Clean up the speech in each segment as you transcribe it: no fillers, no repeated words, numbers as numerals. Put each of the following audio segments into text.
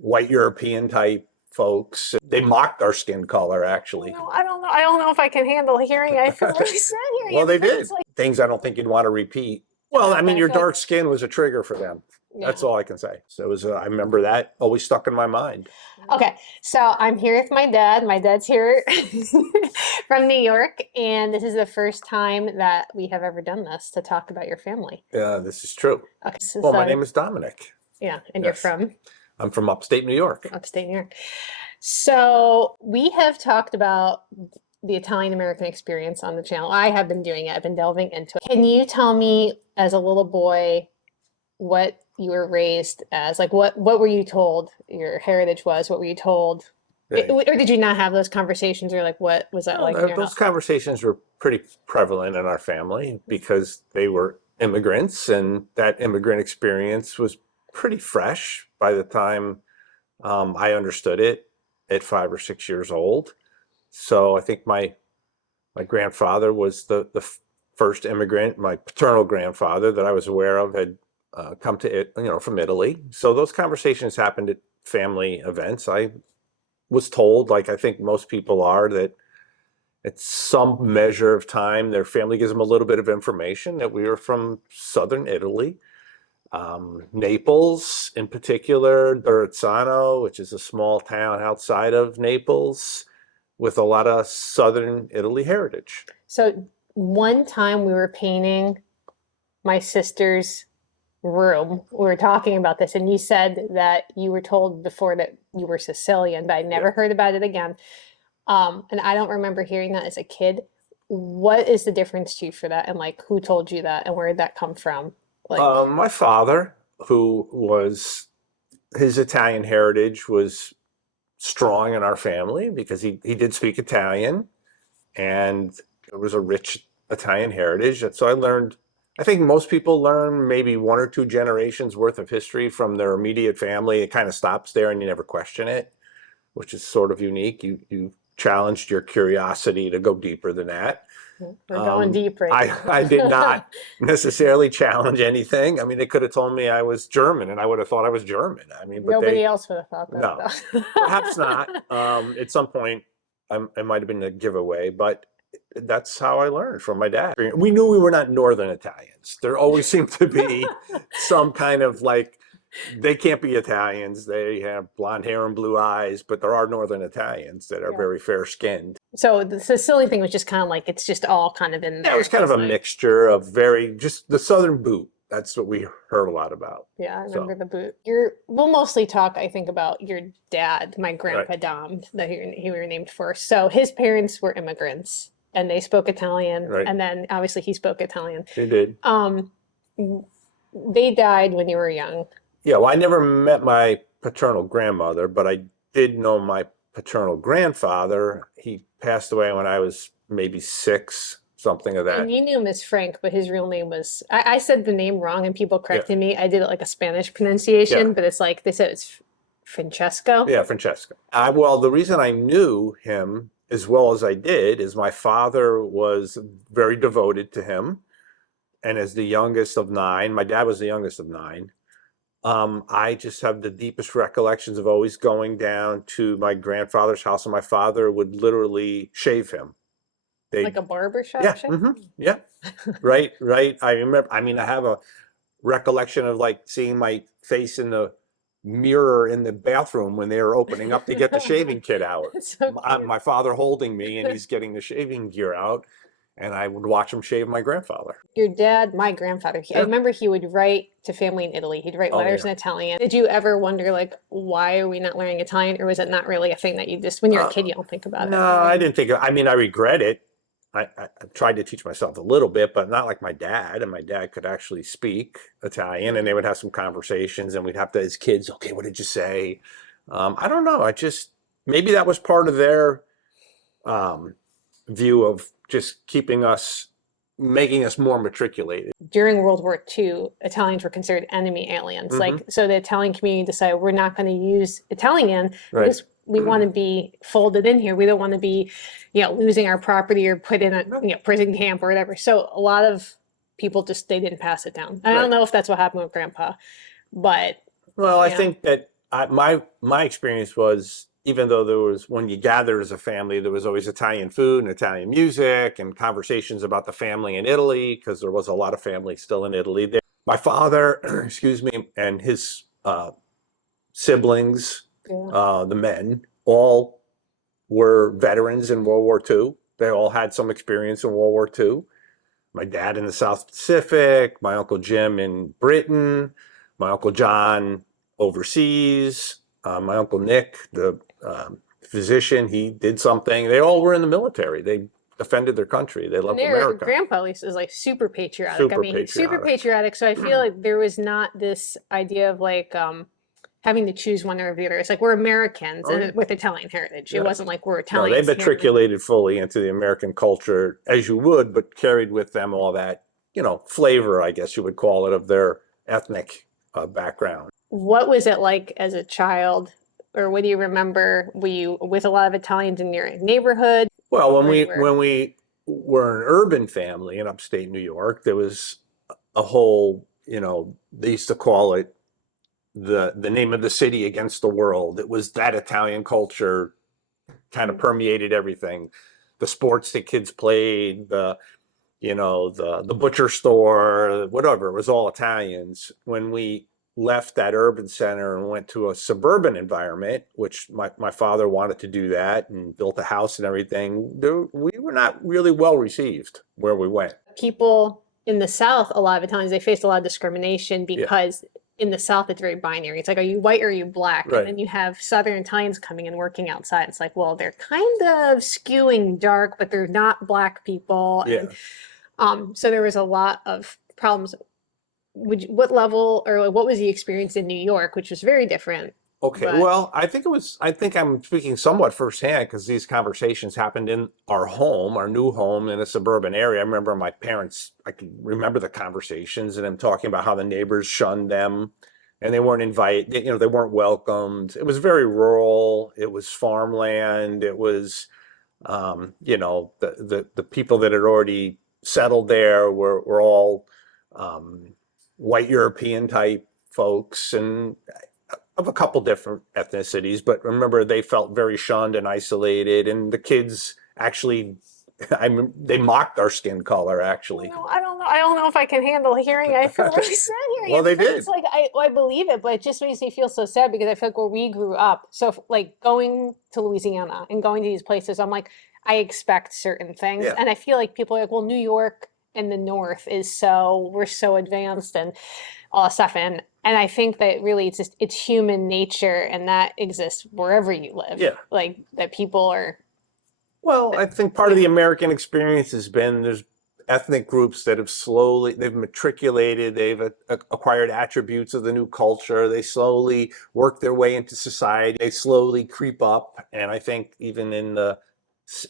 white European type folks. They mocked our skin color, actually. No, I don't know. I don't know if I can handle hearing it. I feel really sad hearing Well, it they because did it's like, things I don't think you'd want to repeat. Well, I but mean, I your feel like, dark skin was a trigger for them. That's yeah. all I can say. So it was, I remember that always stuck in my mind. Okay, so I'm here with my dad. My dad's here from New York, and this is the first time that we have ever done this to talk about your family. Yeah, this is true. Okay, Well, my name is Dominic. yeah, and you're Yes. from I'm from upstate New York. upstate New York. So we have talked about the Italian American experience on the channel. I have been doing it. I've been delving into it. Can you tell me, as a little boy, what you were raised as? Like, what were you told your heritage was? What were you told? Right. Or did you not have those conversations? Or like, what was that No, like in your those house? conversations were pretty prevalent in our family because they were immigrants, and that immigrant experience was pretty fresh by the time I understood it at 5 or 6 years old. So I think my grandfather was the first immigrant. My paternal grandfather that I was aware of had come to it, from Italy. So those conversations happened at family events. I was told, like I think most people are, that at some measure of time, their family gives them a little bit of information that we were from southern Italy. Naples, in particular, Dorizzano, which is a small town outside of Naples, with a lot of southern Italy heritage. So one time we were painting my sister's room. We were talking about this, and you said that you were told before that you were Sicilian, but I never Yeah. heard about it again. And I don't remember hearing that as a kid. What is the difference to you for that? And like, who told you that, and where did that come from? Like, My father, who was his Italian heritage was strong in our family because he did speak Italian, and it was a rich Italian heritage. And so I think most people learn maybe 1 or 2 generations worth of history from their immediate family. It kind of stops there and you never question it, which is sort of unique. You challenged your curiosity to go deeper than that. we're going deep right now. I did not necessarily challenge anything. I mean, they could have told me I was German and I would have thought I was German. I mean, but Nobody else would have thought that, no, though. perhaps not. At some point, it might have been a giveaway, but that's how I learned from my dad. We knew we were not Northern Italians. There always seemed to be some kind of like, they can't be Italians. They have blonde hair and blue eyes, but there are Northern Italians that are Yeah. very fair skinned. So the Sicily thing was just kind of like, it's just all kind of in there. Yeah, it was kind of a like, mixture of just the Southern boot. That's what we heard a lot about. Yeah, I So, remember the boot. We'll mostly talk, I think, about your dad, my grandpa Dom, that he were named for. So his parents were immigrants, and they spoke Italian, right. and then obviously he spoke Italian. They did. They died when you were young. Yeah, well, I never met my paternal grandmother, but I did know my paternal grandfather. He passed away when I was maybe 6, something of that. And you knew him as Frank, but his real name was, I said the name wrong and people corrected me. I did it like a Spanish pronunciation, but it's like, they said it's Francesco. Yeah, Francesco. Well, the reason I knew him as well as I did is my father was very devoted to him. And as the youngest of 9, my dad was the youngest of 9. I just have the deepest recollections of always going down to my grandfather's house, and my father would literally shave him. Like a barber shop? Yeah, shave? yeah, right. I remember. I mean, I have a recollection of like seeing my face in the mirror in the bathroom when they were opening up to get the shaving kit out. So My father holding me, and he's getting the shaving gear out, and I would watch him shave my grandfather. Your dad, my grandfather, I remember he would write to family in Italy. He'd write letters in Italian. Did you ever wonder, like, why are we not learning Italian? Or was it not really a thing that you just, when you're a kid, you don't think about it? No, I didn't think. I mean, I regret it. I tried to teach myself a little bit, but not like my dad. And my dad could actually speak Italian, and they would have some conversations, and we'd have to, as kids, okay, what did you say? I don't know. Maybe that was part of their view of just making us more matriculated. During World War II, Italians were considered enemy aliens. Like, so the Italian community decided we're not going to use Italian because we want to be folded in here. We don't want to be, losing our property or put in a prison camp or whatever. So a lot of people they didn't pass it down. I don't know if that's what happened with Grandpa, but well, I think that My experience was, even though there was, when you gathered as a family, there was always Italian food and Italian music and conversations about the family in Italy, because there was a lot of family still in Italy there. My father, excuse me, and his siblings, Yeah. the men, all were veterans in World War II. They all had some experience in World War II. My dad in the South Pacific, my Uncle Jim in Britain, my Uncle John overseas, my Uncle Nick, the physician, he did something. They all were in the military. They defended their country. They And loved their America. grandpa at least is like super patriotic. I Super mean, super patriotic. patriotic. So I feel like there was not this idea of like having to choose one or the other. It's like we're Americans Oh, yeah. and with Italian heritage. It Yeah. wasn't like we're No, they Italians here. matriculated fully into the American culture as you would, but carried with them all that, flavor, I guess you would call it, of their ethnic background. What was it like as a child, or what do you remember? Were you with a lot of Italians in your neighborhood Well, when where we you were? when we were an urban family in upstate New York, there was a whole, they used to call it the name of the city against the world. It was that Italian culture kind of permeated everything. The sports that kids played, the butcher store, whatever, it was all Italians. When we left that urban center and went to a suburban environment, which my father wanted to do that and built a house and everything, we were not really well received where we went. People in the South, a lot of times they faced a lot of discrimination Yeah, because in the South it's very binary. It's like, are you white or are you black? And right. then you have Southern Italians coming and working outside. It's like, well, they're kind of skewing dark, but they're not black people. And Yeah. so there was a lot of problems. What level or like, what was the experience in New York, which was very different, Okay, but well, I think I'm speaking somewhat firsthand because these conversations happened in our home, our new home in a suburban area. I remember my parents, I can remember the conversations and them talking about how the neighbors shunned them and they weren't invited, they weren't welcomed. It was very rural, it was farmland, it was, the people that had already settled there were all white European type folks and of a couple different ethnicities, but remember they felt very shunned and isolated, and the kids actually, they mocked our skin color actually. no, I don't know. I don't know if I can handle hearing. I feel really sad hearing Well, it they because it's did. like I believe it, but it just makes me feel so sad because I feel like where we grew up. So like going to Louisiana and going to these places, I'm like, I expect certain things, Yeah. and I feel like people are like, well, New York and the North is so we're so advanced and all that stuff, and I think that really it's human nature, and that exists wherever you live. Yeah. Like that people are. Well, I think part of the American experience has been there's ethnic groups that they've matriculated, they've acquired attributes of the new culture, they slowly work their way into society, they slowly creep up, and I think even in the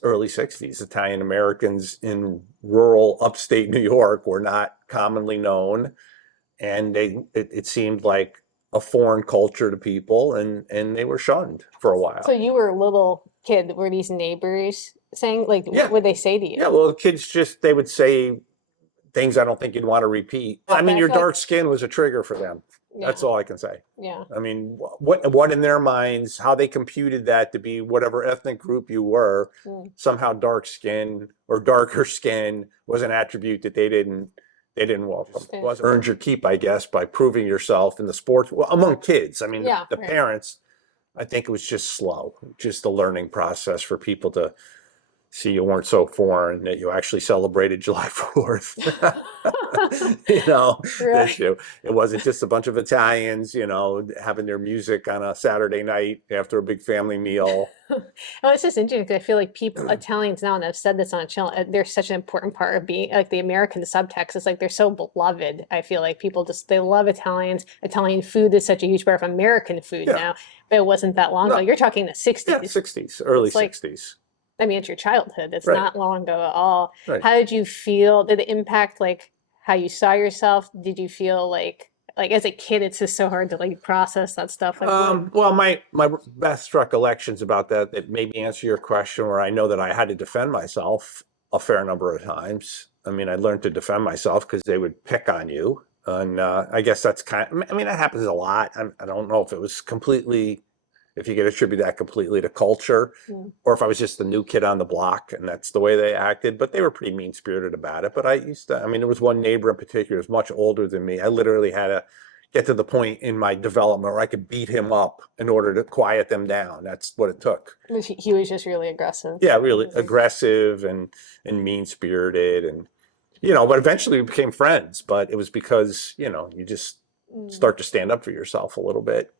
early 60s, Italian Americans in rural upstate New York were not commonly known, and it seemed like a foreign culture to people, and they were shunned for a So while. you were a little kid. Were these neighbors saying like what Yeah. would they say to Yeah, you? well, the kids just, they would say things I don't think you'd want to repeat. I Okay, mean, I your feel like dark skin was a trigger for them. That's yeah, all I can say. yeah. I mean, what in their minds, how they computed that to be whatever ethnic group you were, Mm. somehow dark skin or darker skin was an attribute that they didn't welcome. It Yeah. wasn't earned your keep, I guess, by proving yourself in the sports, well, among kids. I mean, Yeah, the right. parents, I think it was just slow, just a learning process for people to see you weren't so foreign, that you actually celebrated July 4th. you know, Right. that it wasn't just a bunch of Italians, having their music on a Saturday night after a big family meal. Oh, it's just interesting because I feel like people, Italians now, and I've said this on a channel, they're such an important part of being like the American subtext. It's like they're so beloved. I feel like people just they love Italians. Italian food is such a huge part of American food Yeah. now, but it wasn't that long ago. No. You're talking the Yeah, 60s. 60s, early It's like 60s. I mean, it's your childhood. It's Right, not long ago at all. right. How did you feel? Did it impact like how you saw yourself? Did you feel like as a kid, it's just so hard to like process that stuff? Like what? Well, my best recollections about that maybe answer your question, where I know that I had to defend myself a fair number of times. I mean, I learned to defend myself because they would pick on you. And I guess that's I mean, that happens a lot. I don't know if it was completely, if you could attribute that completely to culture, Mm. or if I was just the new kid on the block and that's the way they acted. But they were pretty mean-spirited about it. But I mean, there was one neighbor in particular who was much older than me. I literally had to get to the point in my development where I could beat him up in order to quiet them down. That's what it took. He was just really aggressive. Yeah, really aggressive and mean-spirited, and but eventually we became friends. But it was because you just start to stand up for yourself a little bit.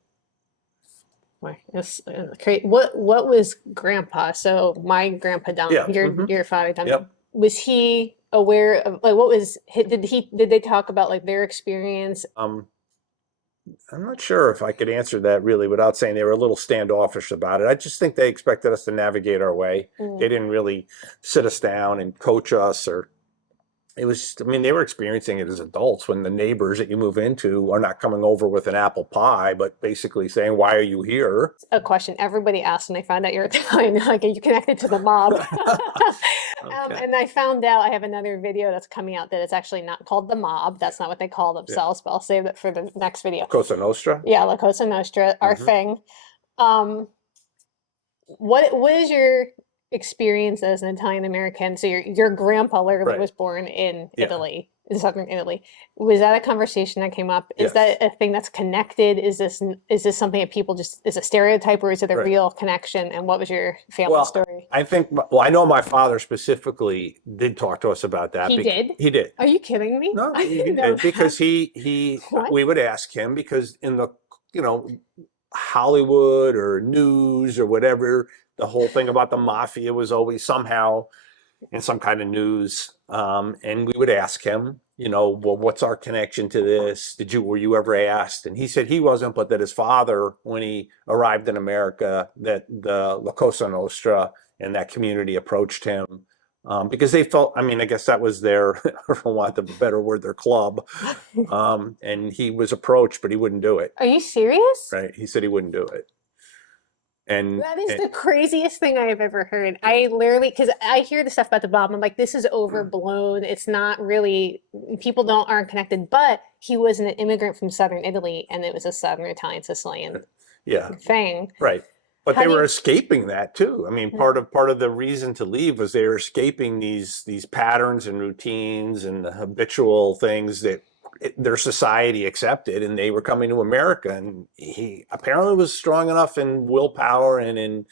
It's great. What was Grandpa? So my grandpa Don, Yeah. your father Don, Yep. was he aware of like what was did they talk about like their experience? I'm not sure if I could answer that really without saying they were a little standoffish about it. I just think they expected us to navigate our way. They didn't really sit us down and coach us, or it was, I mean, they were experiencing it as adults when the neighbors that you move into are not coming over with an apple pie, but basically saying, "Why are you here?" A question everybody asked when they found out you're Italian, like, are you connected to the mob? Okay. And I found out I have another video that's coming out that it's actually not called the mob. That's not what they call themselves, but I'll save that for the next video. Cosa Nostra? Yeah, La Cosa Nostra, our thing. Um, what is your experience as an Italian American? So your grandpa literally Right. was born in Yeah. Italy, in southern Italy. Was that a conversation that came up? Is Yes. that a thing that's connected? Is this something that people just is a stereotype, or is it a Right. real connection? And what was your family Well, story? I think, well, I know my father specifically did talk to us about that. He did? He did. Are you kidding me? No, I he didn't know did because What? we would ask him because in the, you know, Hollywood or news or whatever, the whole thing about the mafia was always somehow in some kind of news. And we would ask him, well, what's our connection to this? Were you ever asked? And he said he wasn't, but that his father, when he arrived in America, that the La Cosa Nostra and that community approached him. Because they felt, I mean, I guess that was their, for want of a better word, their club. And he was approached, but he wouldn't do it. Are you serious? Right? He said he wouldn't do it. And That is the craziest thing I have ever heard. I literally, because I hear the stuff about the bomb, I'm like, this is overblown. It's not really, people aren't connected. But he was an immigrant from southern Italy, and it was a southern Italian Sicilian thing. Right. But How they do were you- escaping that too. I mean, part of the reason to leave was they were escaping these patterns and routines and the habitual things that their society accepted, and they were coming to America. And he apparently was strong enough in willpower and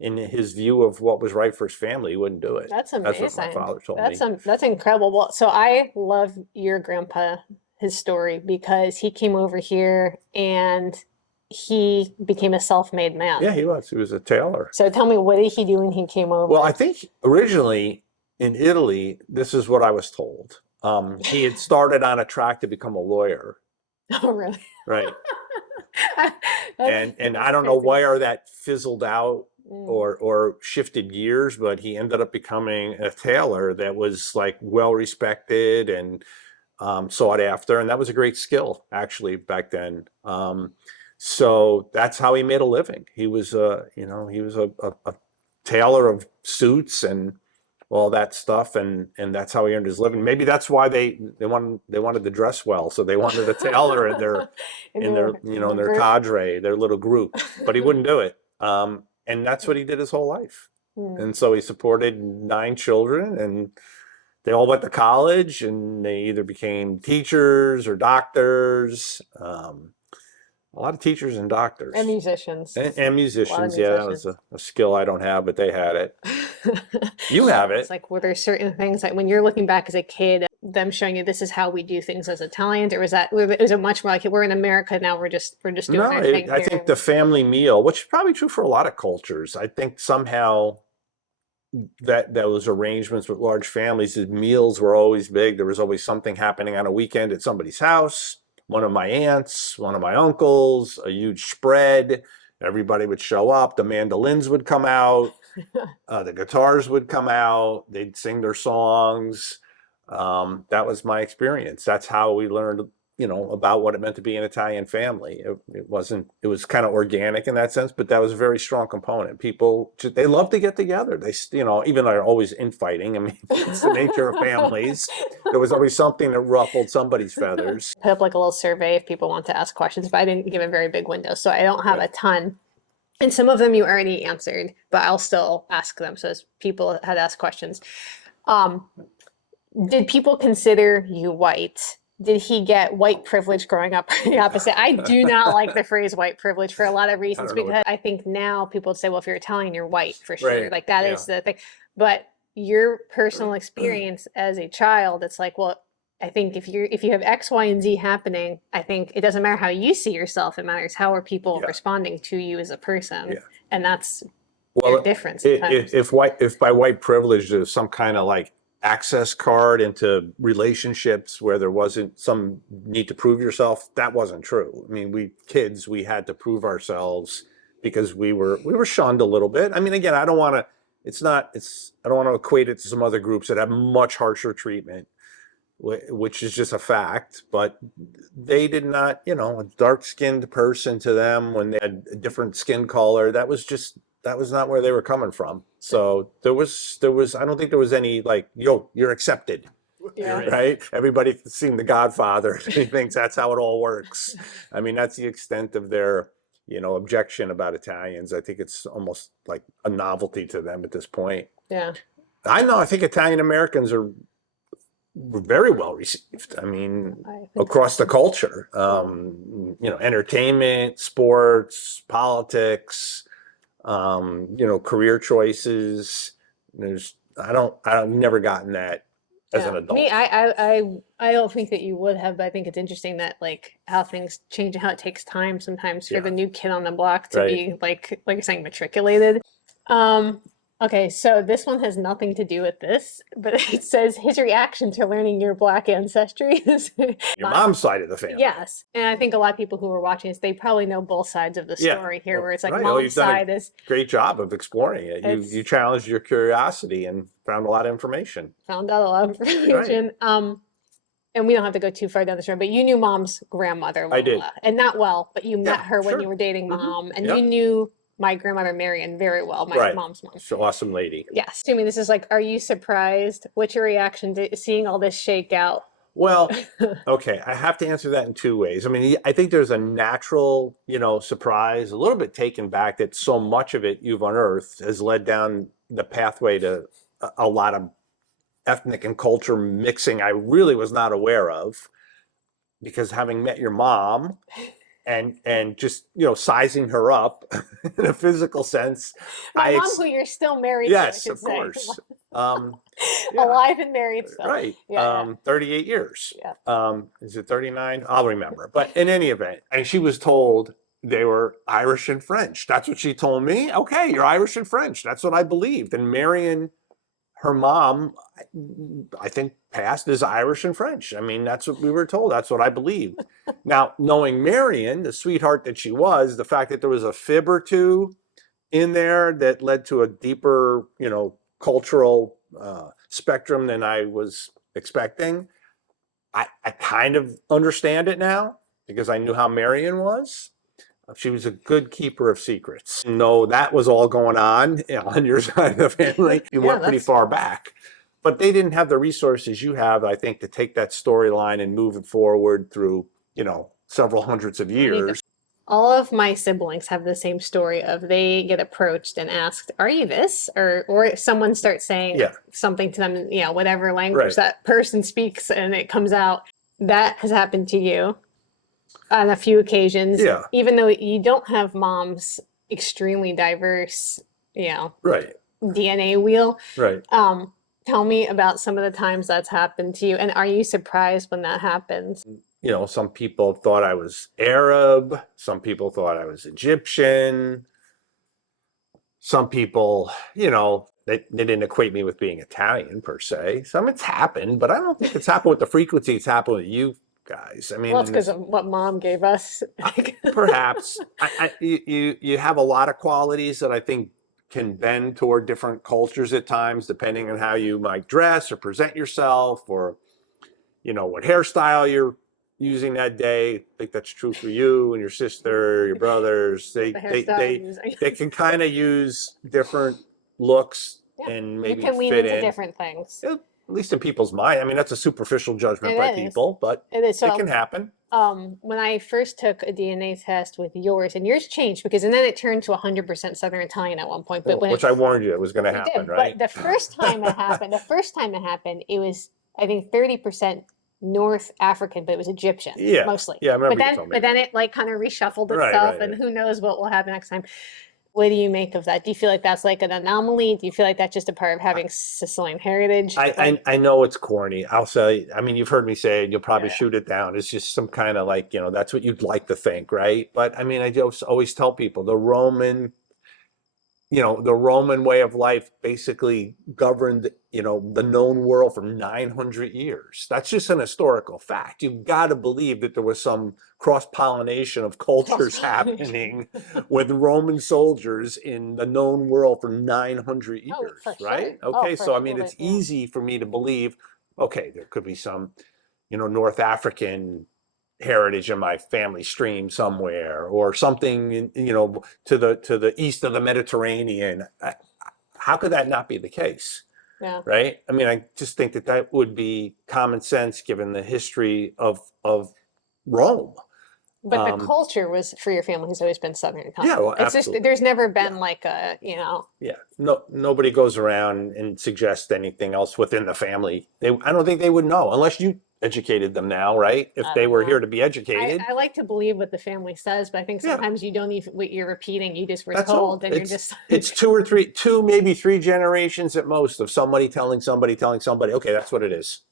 in his view of what was right for his family. He wouldn't do it. That's amazing. That's what my father told me. That's incredible. Well, so I love your grandpa, his story, because he came over here and he became a self-made man. Yeah, he was. He was a tailor. So tell me, what did he do when he came over? Well, I think originally in Italy, this is what I was told. He had started on a track to become a lawyer. Oh, really? Right. And That's I don't know crazy. where that fizzled out or shifted gears, but he ended up becoming a tailor that was like well respected and sought after, and that was a great skill actually back then. So that's how he made a living. He was he was a tailor of suits and all that stuff, and that's how he earned his living. Maybe that's why they wanted to dress well, so they wanted a tailor in their in their group. cadre, their little group. But he wouldn't do it, and that's what he did his whole life. And so he supported 9 children, and they all went to college, and they either became teachers or doctors. A lot of teachers and doctors. And musicians. And musicians. Yeah, that was a skill I don't have, but they had it. You have it. It's like, were there certain things like when you're looking back as a kid, them showing you this is how we do things as Italians, or was it much more like we're in America now, we're just doing our thing I here? think the family meal, which is probably true for a lot of cultures. I think somehow that those arrangements with large families, the meals were always big. There was always something happening on a weekend at somebody's house. One of my aunts, one of my uncles, a huge spread. Everybody would show up. The mandolins would come out. The guitars would come out. They'd sing their songs. That was my experience. That's how we learned about what it meant to be an Italian family. It wasn't, it was kind of organic in that sense, but that was a very strong component. People, they love to get together. They, even though they're always infighting, I mean, it's the nature of families. There was always something that ruffled somebody's feathers. Put up like a little survey if people want to ask questions, but I didn't give a very big window, so I don't have a ton. And some of them you already answered, but I'll still ask them. So as people had asked questions. Did people consider you white? Did he get white privilege growing up? The opposite. I do not like the phrase white privilege for a lot of reasons, because I think now people would say, well, if you're Italian, you're white for sure. Right. Like that is the thing. But your personal experience as a child, it's like, well, I think if you have X, Y, and Z happening, I think it doesn't matter how you see yourself, it matters how are people responding to you as a person. Yeah. And that's Well, your difference. If by white privilege there's some kind of like access card into relationships where there wasn't some need to prove yourself, that wasn't true. I mean, we had to prove ourselves because we were shunned a little bit. I mean, again, I don't want to equate it to some other groups that have much harsher treatment, which is just a fact, but they did not, a dark-skinned person to them when they had a different skin color, that was not where they were coming from. So there was, I don't think there was any like, yo, you're accepted, right? Everybody seen The Godfather. He thinks that's how it all works. I mean, that's the extent of their, objection about Italians. I think it's almost like a novelty to them at this point. Yeah. I think Italian Americans were very well received. I mean, across the culture, entertainment, sports, politics, career choices. I've never gotten that as an adult. Me, I don't think that you would have, but I think it's interesting that like how things change and how it takes time sometimes for the new kid on the block to be like you're saying, matriculated. Okay, so this one has nothing to do with this, but it says his reaction to learning your Black ancestry is your mom's side of the family. Yes, and I think a lot of people who are watching this, they probably know both sides of the story here, where it's like mom's side is great job of exploring it. You challenged your curiosity and found a lot of information. Found out a lot of information. And we don't have to go too far down this road, but you knew mom's grandmother, Lola. I did, and not well, but you met her when you were dating mom, and you knew my grandmother Marion very well, my mom's mom. She's an awesome lady. Yes. Assuming this is like, are you surprised? What's your reaction to seeing all this shake out? Well, okay, I have to answer that in two ways. I mean, I think there's a natural, surprise, a little bit taken back that so much of it you've unearthed has led down the pathway to a lot of ethnic and culture mixing I really was not aware of, because having met your mom and just sizing her up in a physical sense. My mom, who you're still married to. Yes, of course. Alive and married still. Right. 38 years. Yeah. Is it 39? I'll remember. But in any event, and she was told they were Irish and French. That's what she told me. Okay, you're Irish and French. That's what I believed. And Marion, her mom, I think passed as Irish and French. I mean, that's what we were told. That's what I believed. Now, knowing Marion, the sweetheart that she was, the fact that there was a fib or two in there that led to a deeper, cultural spectrum than I was expecting, I kind of understand it now because I knew how Marion was. She was a good keeper of secrets. No, that was all going on your side of the family. You went pretty far back. But they didn't have the resources you have, I think, to take that storyline and move it forward through, several hundreds of years. All of my siblings have the same story of they get approached and asked, are you this? Or someone starts saying something to them, whatever language that person speaks, and it comes out. That has happened to you on a few occasions, even though you don't have mom's extremely diverse, DNA wheel. Right. Tell me about some of the times that's happened to you, and are you surprised when that happens? Some people thought I was Arab. Some people thought I was Egyptian. Some people, they didn't equate me with being Italian per se. Some it's happened, but I don't think it's happened with the frequency it's happened with you guys. I mean, well, it's because of what mom gave us. Perhaps. You have a lot of qualities that I think can bend toward different cultures at times, depending on how you might dress or present yourself, or what hairstyle you're using that day. I think that's true for you and your sister, your brothers. The hairstyle I'm using. They can kind of use different looks Yeah, and you maybe can lean fit into in. different things. At least in people's mind. I mean, that's a superficial judgment by It is. people, but It is. it can So, happen. when I first took a DNA test with yours, and yours changed because, and then it turned to 100% Southern Italian at one point. But when it Which I warned you it was going to you happen, did, but right? the first time it happened, it was I think 30% North African, but it was Egyptian Yeah, mostly. yeah, I But remember you then, told me but then that. it like kind of reshuffled Right, itself, right, and right. who knows what will happen next time. What do you make of that? Do you feel like that's like an anomaly? Do you feel like that's just a part of having Sicilian heritage? Like, I know it's corny. I'll say, I mean, you've heard me say it, you'll probably yeah, shoot it down. It's just some kind of like, that's what you'd like to think, right? But I mean, I just always tell people the Roman way of life basically governed, the known world for 900 years. That's just an historical fact. You've got to believe that there was some cross-pollination of cultures cross-pollination. happening with Roman soldiers in the known world for 900 Oh, for years, sure. right? Oh, Okay, for so I mean, sure. it's Yeah. easy for me to believe, okay, there could be some, North African heritage in my family stream somewhere or something to the east of the Mediterranean. How could that not be the case? Yeah. Right? I mean, I just think that that would be common sense given the history of Rome. But the um culture was for your family has always been Southern yeah, Italian. well, It's just absolutely. there's never Yeah, been like a. yeah, no, nobody goes around and suggests anything else within the family. I don't think they would know unless you educated them now, right? If I they don't were here know. to be I, educated. I like to believe what the family says, but I think Yeah, sometimes you don't even what you're repeating, you just were that's all. told and you're just It's two or three, two, maybe three generations at most of somebody telling somebody, okay, that's what it is.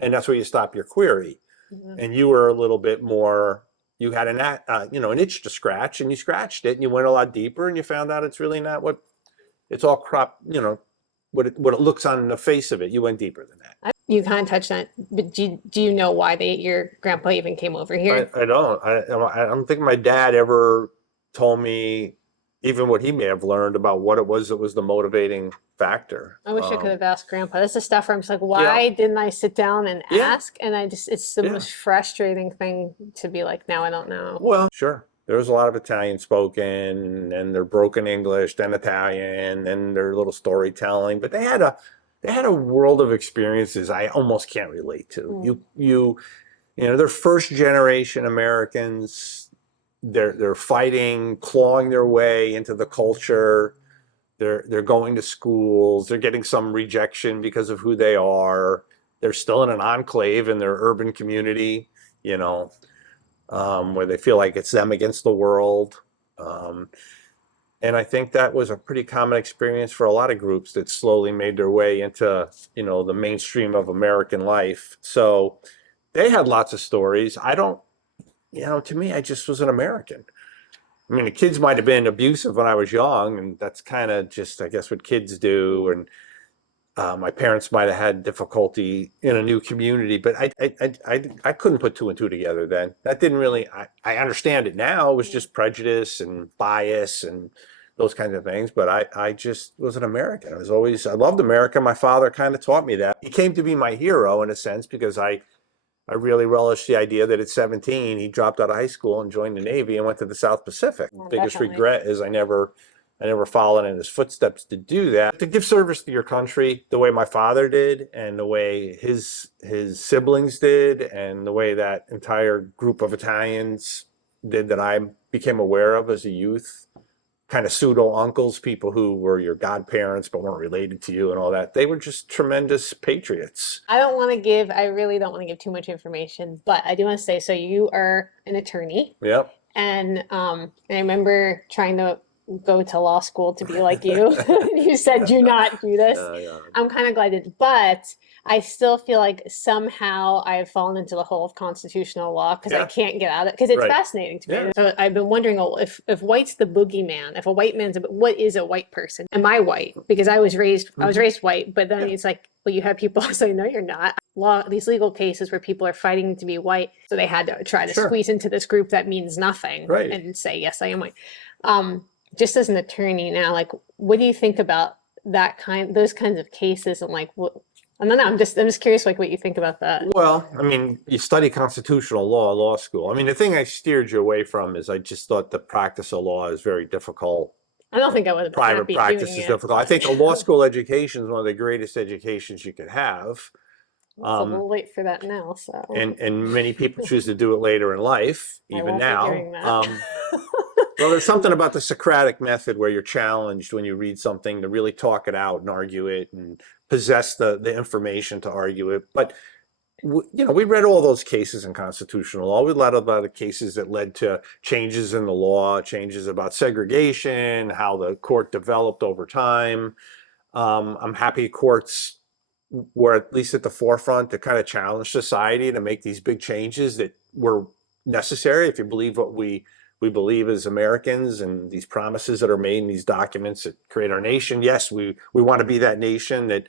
And that's where you stop your query. Mhm. And you were a little bit more, you had an itch to scratch, and you scratched it and you went a lot deeper and you found out it's really not what it's all what it looks on the face of it. You went deeper than that. You kind of touched on it, but do you know why your grandpa even came over here? I don't. I don't think my dad ever told me even what he may have learned about what it was that was the motivating factor. I wish I could have asked grandpa. This is stuff where I'm just like, Yeah, why didn't I sit down and yeah, ask? And it's the yeah. most frustrating thing to be like, now I don't know. Well, sure. There was a lot of Italian spoken, and their broken English, then Italian, and their little storytelling. But they had a world of experiences I almost can't relate to. Mm. They're first generation Americans. They're fighting, clawing their way into the culture. They're going to schools. They're getting some rejection because of who they are. They're still in an enclave in their urban community, you know, where they feel like it's them against the world. Um, and I think that was a pretty common experience for a lot of groups that slowly made their way into, the mainstream of American life. So they had lots of stories. I don't, to me, I just was an American. I mean, the kids might have been abusive when I was young, and that's kind of just, I guess, what kids do. And my parents might have had difficulty in a new community, but I couldn't put two and two together then. That didn't really, I understand it now. It was just prejudice and bias and those kinds of things. But I just was an American. I loved America. My father kind of taught me that. He came to be my hero in a sense because I really relished the idea that at 17 he dropped out of high school and joined the Navy and went to the South Pacific. Yeah, Biggest definitely. regret is I never followed in his footsteps to do that. To give service to your country the way my father did and the way his siblings did and the way that entire group of Italians did that I became aware of as a youth, kind of pseudo uncles, people who were your godparents but weren't related to you and all that. They were just tremendous patriots. I really don't want to give too much information, but I do want to say, so you are an attorney, Yep. and I remember trying to go to law school to be like you. You said, do not do this. Yeah. I'm kind of glad it, but I still feel like somehow I have fallen into the hole of constitutional law because I Yeah. can't get out of it because it's Right. fascinating to me. Yeah. So I've been wondering, oh, if white's the boogeyman, if a white man's, what is a white person? Am I white? Because I was raised white, but then Yeah. it's like, well, you have people say, no, you're not. These legal cases where people are fighting to be white, so they had to try to Sure. squeeze into this group that means nothing Right. and say, yes, I am white. Just as an attorney now, like, what do you think about those kinds of cases, and like, I don't know. I'm just curious, like what you think about that. Well, I mean, you study constitutional law in law school. I mean, the thing I steered you away from is I just thought the practice of law is very difficult. I don't think I would have been Private happy practice doing is it, difficult. I but think a law school education is one of the greatest educations you could have. it's a Um, little late for that now. So and many people choose to do it later in life, I even won't be now. doing that. Well, there's something about the Socratic method where you're challenged when you read something to really talk it out and argue it and possess the information to argue it. But we read all those cases in constitutional law. We read about the cases that led to changes in the law, changes about segregation, how the court developed over time. I'm happy courts were at least at the forefront to kind of challenge society to make these big changes that were necessary. If you believe what we believe as Americans and these promises that are made in these documents that create our nation, yes, we want to be that nation that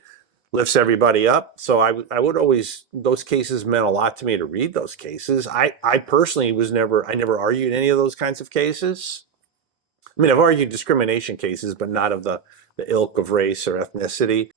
lifts everybody up. So I would always, those cases meant a lot to me to read those cases. I personally I never argued any of those kinds of cases. I mean, I've argued discrimination cases, but not of the ilk of race or ethnicity.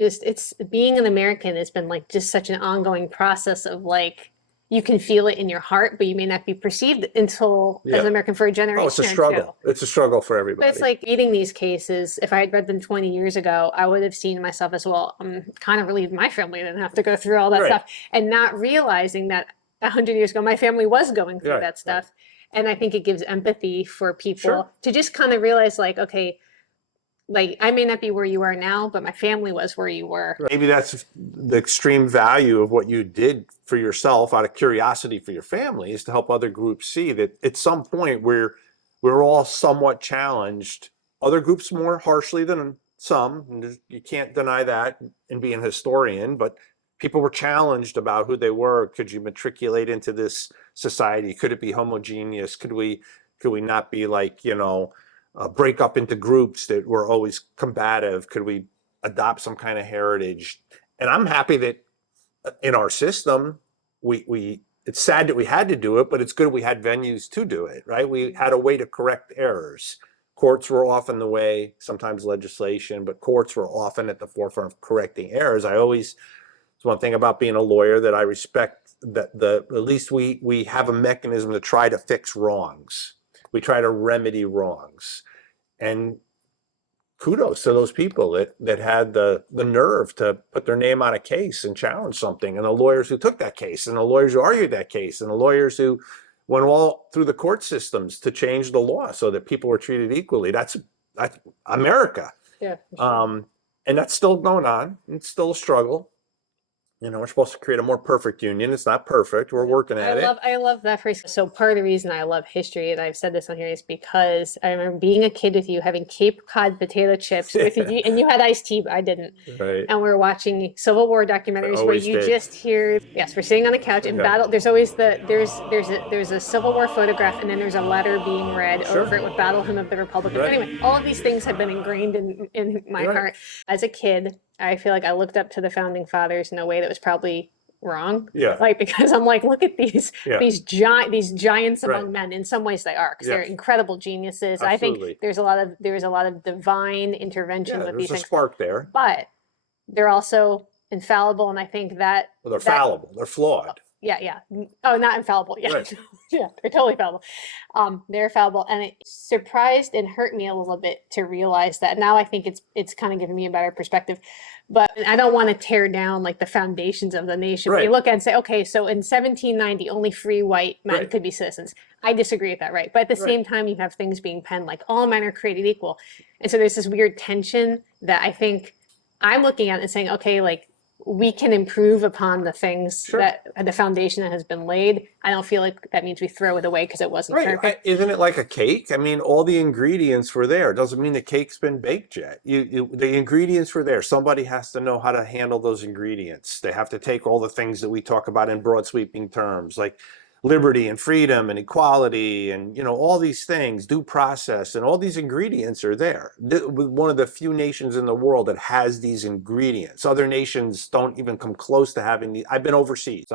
Just it's being an American has been like just such an ongoing process of like you can feel it in your heart, but you may not be perceived until as an Yeah. American for a Oh, it's a generation or two. struggle. It's a struggle for But it's everybody. like reading these cases, if I had read them 20 years ago, I would have seen myself as well. I'm kind of relieved my family didn't have to go through all that Right. stuff and not realizing that 100 years ago, my family was going through Right, that right. stuff. And I think it gives empathy for people Sure. to just kind of realize, like, okay, like I may not be where you are now, but my family was where you were. Maybe that's the extreme value of what you did for yourself out of curiosity for your family is to help other groups see that at some point we're all somewhat challenged. Other groups more harshly than some, and you can't deny that in being a historian, but people were challenged about who they were. Could you matriculate into this society? Could it be homogeneous? Could we not be like, break up into groups that were always combative? Could we adopt some kind of heritage? And I'm happy that in our system, we it's sad that we had to do it, but it's good we had venues to do it, right? We had a way to correct errors. Courts were often the way, sometimes legislation, but courts were often at the forefront of correcting errors. It's one thing about being a lawyer that I respect, that at least we have a mechanism to try to fix wrongs. We try to remedy wrongs. And kudos to those people that had the nerve to put their name on a case and challenge something, and the lawyers who took that case, and the lawyers who argued that case, and the lawyers who went all through the court systems to change the law so that people were treated equally. That's America. Yeah, for sure. And that's still going on. It's still a struggle. We're supposed to create a more perfect union. It's not perfect. We're working at it. I love that phrase. So part of the reason I love history, and I've said this on here, is because I remember being a kid with you, having Cape Cod potato chips with you, and you had iced tea, but I didn't. Right. And we're watching Civil War I documentaries where always you did. just hear, yes, we're sitting on the couch and Okay. battle. There's always there's a Civil War photograph, and then there's a letter being read Sure. over it with Battle Hymn of the Republic. Right. Anyway, all of these things have been ingrained in my Right. heart. As a kid, I feel like I looked up to the founding fathers in a way that was probably wrong. Yeah. Like because I'm like, look at Yeah. these giants among Right. men. In some ways they are, because they're Yes. incredible geniuses. I Absolutely. think there's a lot of divine intervention Yeah, with there's these a things. spark there. But they're also infallible, and I think that Well, they're that fallible. They're flawed. yeah. Oh, not infallible. Yeah. Right. Yeah, they're totally fallible. They're fallible, and it surprised and hurt me a little bit to realize that. Now I think it's kind of given me a better perspective. But I don't want to tear down like the foundations of the nation. But you Right. look at and say, okay, so in 1790, only free white men Right. could be citizens. I disagree with that, right? But at the Right. same time, you have things being penned like all men are created equal, and so there's this weird tension that I think I'm looking at and saying, okay, like we can improve upon the things Sure. that the foundation that has been laid. I don't feel like that means we throw it away because it wasn't Right. perfect. Isn't it like a cake? I mean, all the ingredients were there. It doesn't mean the cake's been baked yet. The ingredients were there. Somebody has to know how to handle those ingredients. They have to take all the things that we talk about in broad sweeping terms, like liberty and freedom and equality and all these things, due process, and all these ingredients are there. We're one of the few nations in the world that has these ingredients. Other nations don't even come close to having these. I've been overseas.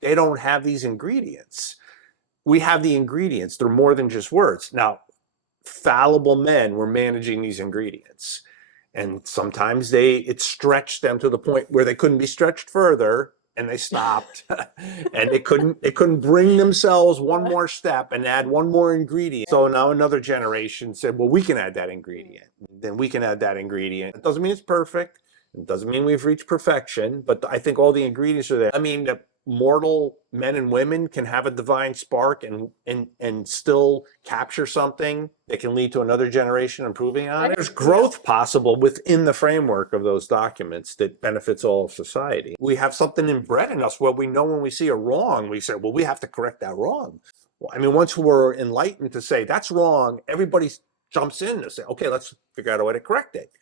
They don't have these ingredients. We have the ingredients. They're more than just words. Now, fallible men were managing these ingredients. And sometimes it stretched them to the point where they couldn't be stretched further, and they stopped. And they couldn't bring themselves one more step and add one more ingredient. So now another generation said, well, we can add that ingredient. Then we can add that ingredient. It doesn't mean it's perfect. It doesn't mean we've reached perfection, but I think all the ingredients are there. I mean, that mortal men and women can have a divine spark and still capture something that can lead to another generation improving on it. There's growth possible within the framework of those documents that benefits all of society. We have something inbred in us where we know when we see a wrong, we say, well, we have to correct that wrong. Well, I mean, once we're enlightened to say that's wrong, everybody jumps in to say, okay, let's figure out a way to correct it.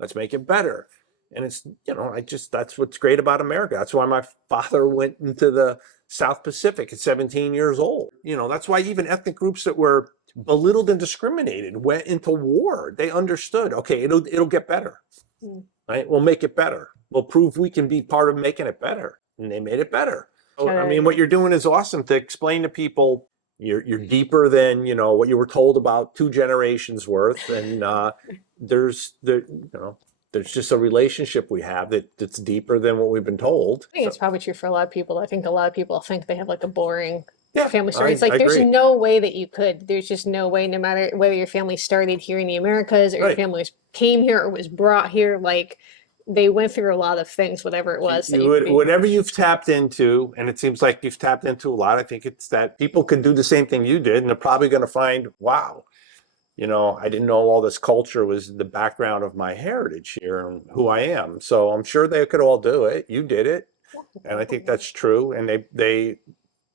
Let's make it better. And it's, that's what's great about America. That's why my father went into the South Pacific at 17 years old. That's why even ethnic groups that were belittled and discriminated went into war. They understood, okay, it'll get better, right? We'll make it better. We'll prove we can be part of making it better. And they made it better. So, I mean, what you're doing is awesome to explain to people you're deeper than, what you were told about 2 generations worth. And there's just a relationship we have that's deeper than what we've been told. I think it's probably true for a lot of people. I think a lot of people think they have like a boring Yeah, family story. It's like I there's agree. no way that you could. There's just no way, no matter whether your family started here in the Americas or your Right. family came here or was brought here, like they went through a lot of things, whatever it was. That you could be. Whatever you've tapped into, and it seems like you've tapped into a lot, I think it's that people can do the same thing you did, and they're probably going to find, wow, I didn't know all this culture was the background of my heritage here and who I am. So I'm sure they could all do it. You did it. And I think that's true. And they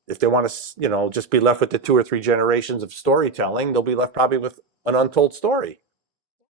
if they want to, just be left with the 2 or 3 generations of storytelling, they'll be left probably with an untold story.